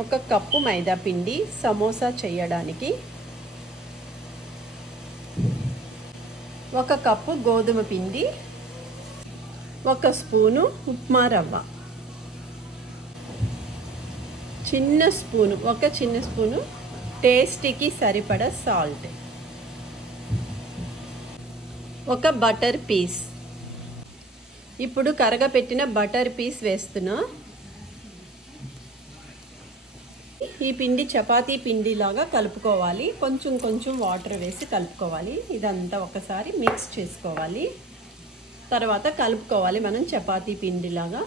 1 cup మైదా పిండి సమోసా చేయడానికి, 1 cup గోధుమ పిండి, 1 స్పూను ఉప్మా రవ్వ, ఒక చిన్న స్పూను టేస్టీకి సరిపడా సాల్ట్, 1 బటర్ పీస్. ఇప్పుడు కరగపెట్టిన బటర్ పీస్ వేస్తున్నా. ఈ పిండి చపాతీ పిండి లాగా కలుపుకోవాలి. కొంచెం వాటర్ వేసి కలుపుకోవాలి. ఇదంతా ఒకసారి మిక్స్ చేసుకోవాలి. తర్వాత కలుపుకోవాలి మనం చపాతీ పిండి లాగా.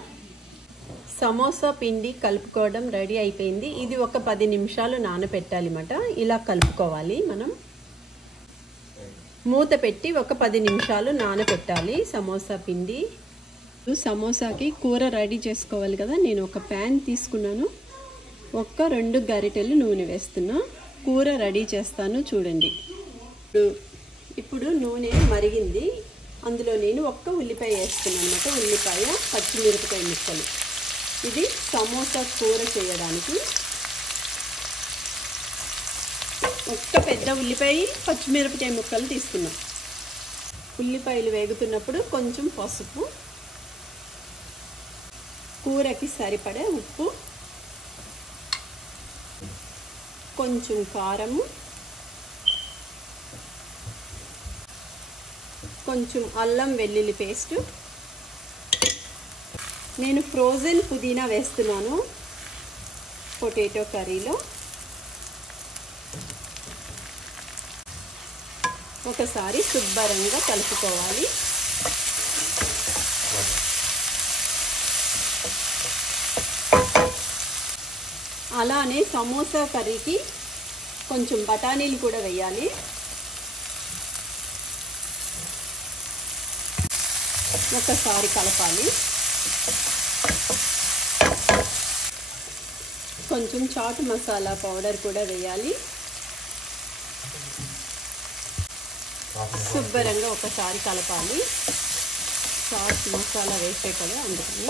సమోసా పిండి కలుపుకోవడం రెడీ అయిపోయింది. ఇది ఒక 10 నిమిషాలు నానబెట్టాలన్నమాట. ఇలా కలుపుకోవాలి. మనం మూత పెట్టి ఒక 10 నిమిషాలు నానబెట్టాలి సమోసా పిండి. సమోసాకి కూర రెడీ చేసుకోవాలి కదా. నేను ఒక ప్యాన్ తీసుకున్నాను. 2 గరిటెలు నూనె వేస్తున్నా. కూర రెడీ చేస్తాను చూడండి. ఇప్పుడు నూనె మరిగింది. అందులో నేను 1 ఉల్లిపాయ వేస్తున్నాను అన్నమాట. ఉల్లిపాయ, పచ్చిమిరపకాయ ముక్కలు. ఇది సమోసా కూర చేయడానికి. 1 పెద్ద ఉల్లిపాయ, పచ్చిమిరపకాయ ముక్కలు తీసుకున్నాం. ఉల్లిపాయలు వేగుతున్నప్పుడు కొంచెం పసుపు, కూరకి సరిపడే ఉప్పు, కొంచెం కారము, కొంచెం అల్లం వెల్లుల్లి పేస్ట్. నేను ఫ్రోజన్ పుదీనా వేస్తున్నాను పొటాటో కర్రీలో. ఒకసారి శుభ్రంగా కలుపుకోవాలి. అలానే సమోసా కర్రీకి కొంచెం బఠానీలు కూడా వేయాలి. ఒకసారి కలపాలి. కొంచెం చాట్ మసాలా పౌడర్ కూడా వేయాలి. శుభ్రంగా ఒకసారి కలపాలి. చాట్ మసాలా వేసే కదా అందుకని.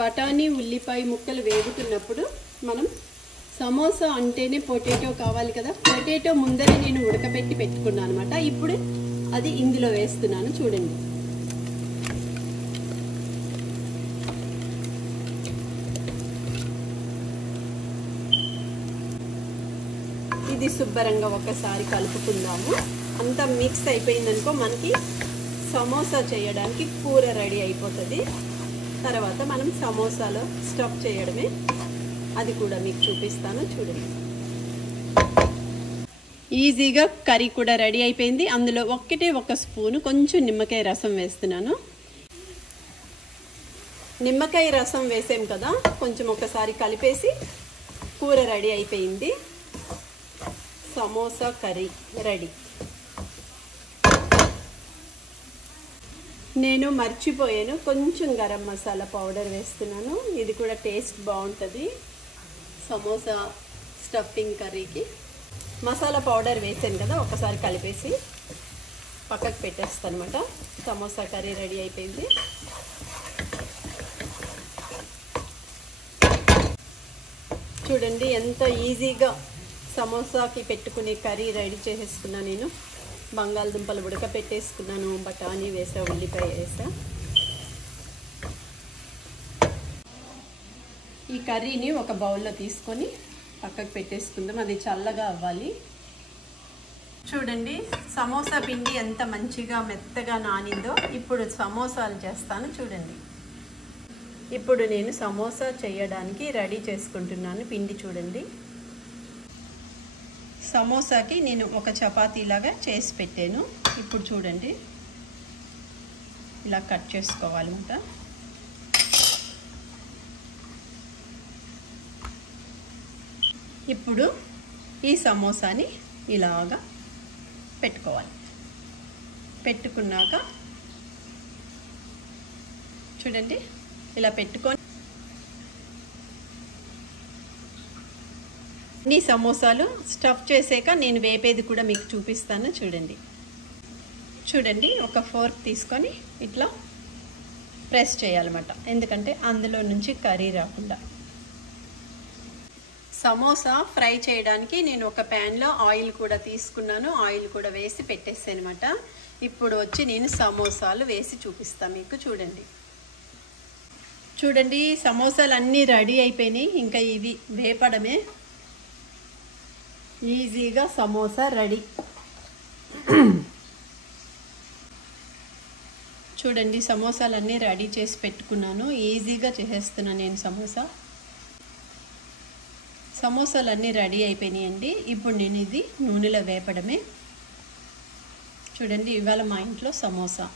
బఠానీ, ఉల్లిపాయ ముక్కలు వేగుతున్నప్పుడు మనం సమోసా అంటేనే పొటాటో కావాలి కదా. పొటాటో ముందరే నేను ఉడకబెట్టి పెట్టుకున్నాను అనమాట. ఇప్పుడు అది ఇందులో వేస్తున్నాను చూడండి. ఇది శుభ్రంగా ఒకసారి కలుపుకుందాము. అంతా మిక్స్ అయిపోయిందనుకో మనకి సమోసా చేయడానికి కూర రెడీ అయిపోతుంది. తర్వాత మనం సమోసాలో స్టఫ్ చేయడమే. అది కూడా మీకు చూపిస్తాను చూడండి. ఈజీగా కర్రీ కూడా రెడీ అయిపోయింది. అందులో 1 స్పూను కొంచెం నిమ్మకాయ రసం వేస్తున్నాను. నిమ్మకాయ రసం వేసాం కదా, కొంచెం ఒకసారి కలిపేసి కూర రెడీ అయిపోయింది. Samosa curry ready. నేను మర్చిపోయాను, కొంచెం గరం మసాలా పౌడర్ వేస్తున్నాను. ఇది కూడా టేస్ట్ బాగుంటుంది సమోసా స్టఫింగ్ కర్రీకి. మసాలా పౌడర్ వేసాను కదా, ఒకసారి కలిపేసి పక్కకు పెట్టేస్తాను అనమాట. సమోసా కర్రీ రెడీ అయిపోయింది. చూడండి ఎంత ఈజీగా సమోసాకి పెట్టుకునే కర్రీ రెడీ చేసేసుకున్నా. నేను బంగాళదుంపలు ఉడకపెట్టేసుకున్నాను, బఠానీ వేసా, ఉల్లిపాయ వేసా. ఈ కర్రీని ఒక బౌల్లో తీసుకొని పక్కకు పెట్టేసుకుందాం. అది చల్లగా అవ్వాలి. చూడండి సమోసా పిండి ఎంత మంచిగా మెత్తగా నానిందో. ఇప్పుడు సమోసాలు చేస్తాను చూడండి. ఇప్పుడు నేను సమోసా చేయడానికి రెడీ చేసుకుంటున్నాను. పిండి చూడండి. సమోసాకి నేను ఒక చపాతీలాగా చేసి పెట్టాను. ఇప్పుడు చూడండి ఇలా కట్ చేసుకోవాలన్నమాట. ఇప్పుడు ఈ సమోసాని ఇలాగా పెట్టుకోవాలి. పెట్టుకున్నాక చూడండి ఇలా పెట్టుకొని ఈ సమోసాలు స్టఫ్ చేసాక నేను వేపేది కూడా మీకు చూపిస్తాను చూడండి. చూడండి ఒక ఫోర్క్ తీసుకొని ఇట్లా ప్రెస్ చేయాలన్నమాట, ఎందుకంటే అందులో నుంచి కర్రీ రాకుండా. సమోసా ఫ్రై చేయడానికి నేను ఒక ప్యాన్లో ఆయిల్ కూడా తీసుకున్నాను, ఆయిల్ కూడా వేసి పెట్టేసాను అనమాట. ఇప్పుడు వచ్చి నేను సమోసాలు వేసి చూపిస్తాను మీకు. చూడండి సమోసాలు అన్నీ రెడీ అయిపోయినాయి, ఇంకా ఇవి వేపడమే. ఈజీగా సమోసా రెడీ. చూడండి సమోసాలన్నీ రెడీ చేసి పెట్టుకున్నాను, ఈజీగా చేసేస్తున్నాను నేను సమోసాలన్నీ రెడీ అయిపోయినాయండి. ఇప్పుడు నేను ఇది నూనెలో వేపడమే. చూడండి ఇవాళ మా ఇంట్లో సమోసా,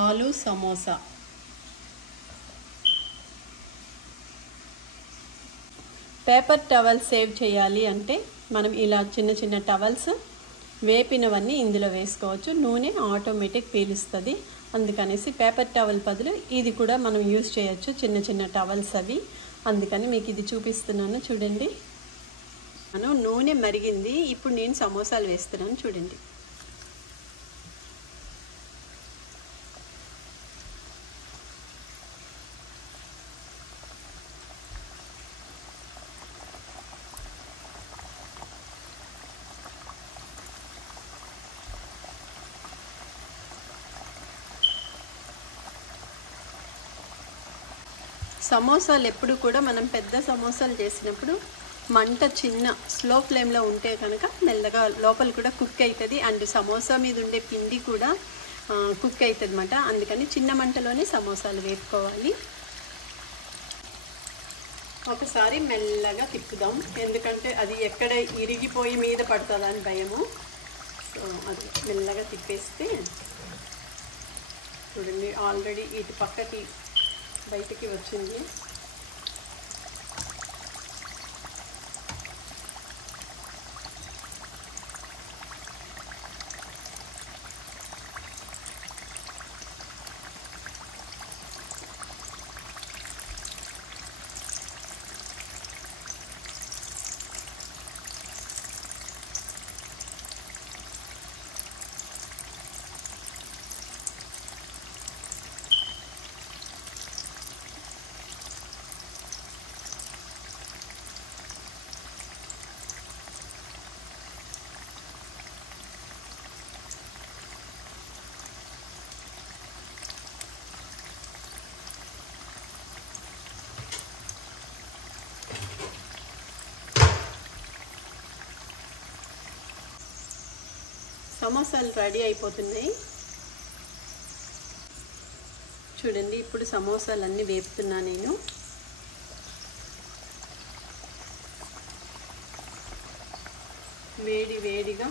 ఆలు సమోసా. పేపర్ టవల్ సేవ్ చేయాలి అంటే మనం ఇలా చిన్న చిన్న టవల్స్ వేపినవన్నీ ఇందులో వేసుకోవచ్చు, నూనె ఆటోమేటిక్ పీలుస్తుంది. అందుకనేసి పేపర్ టవల్ బదులు ఇది కూడా మనం యూజ్ చేయొచ్చు, చిన్న చిన్న టవల్స్ అవి. అందుకని మీకు ఇది చూపిస్తున్నాను. చూడండి నూనె మరిగింది, ఇప్పుడు నేను సమోసాలు వేస్తున్నాను. చూడండి సమోసాలు ఎప్పుడు కూడా మనం పెద్ద సమోసాలు చేసినప్పుడు మంట చిన్న స్లో ఫ్లేమ్లో ఉంటే కనుక మెల్లగా లోపల కూడా కుక్ అవుతుంది, అండ్ సమోసా మీద ఉండే పిండి కూడా కుక్ అవుతుంది అన్నమాట. అందుకని చిన్న మంటలోనే సమోసాలు వేపుకోవాలి. ఒకసారి మెల్లగా తిప్పుదాం, ఎందుకంటే అది ఎక్కడ ఇరిగిపోయి మీద పడుతుందని భయము. సో అది మెల్లగా తిప్పేస్తే చూడండి ఆల్రెడీ ఇటు పక్కకి బయటికి వచ్చింది. సమోసాలు రెడీ అయిపోతున్నాయి. చూడండి ఇప్పుడు సమోసాలన్నీ వేపుతున్నా నేను. వేడి వేడిగా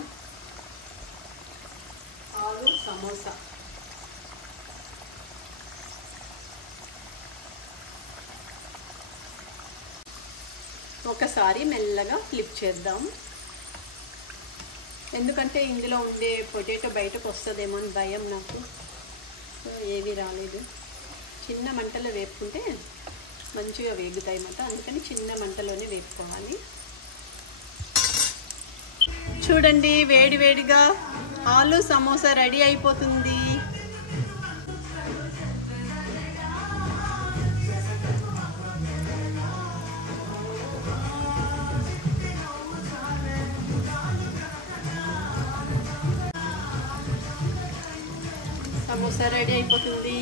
ఆలు సమోసా. ఒకసారి మెల్లగా ఫ్లిప్ చేద్దాం, ఎందుకంటే ఇందులో ఉండే పొటాటో బయటకు వస్తుందేమో అని భయం నాకు. సో ఏవి రాలేదు. చిన్న మంటలో వేపుకుంటే మంచిగా వేగుతాయి అన్నమాట, అందుకని చిన్న మంటలోనే వేపుకోవాలి. చూడండి వేడి వేడిగా ఆలు సమోసా రెడీ అయిపోతుంది. సమోసా రెడీ అయిపోతుంది.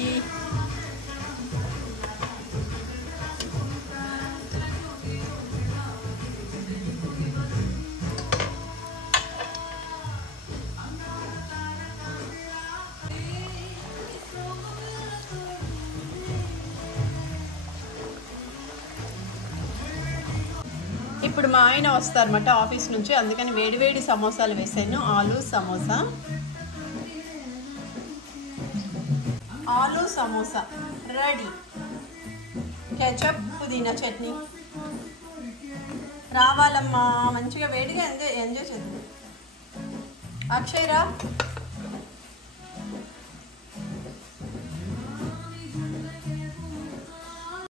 ఇప్పుడు మా ఆయన వస్తారన్నమాట ఆఫీస్ నుంచి, అందుకని వేడివేడి సమోసాలు వేసాను. ఆలు సమోసా, ఆలు సమోసా రెడీ. కేచప్ పుదీనా చట్నీ రావాలమ్మా, మంచిగా వేడిగా ఎంజాయ్ చేద్దాం. అక్షయ్ రా.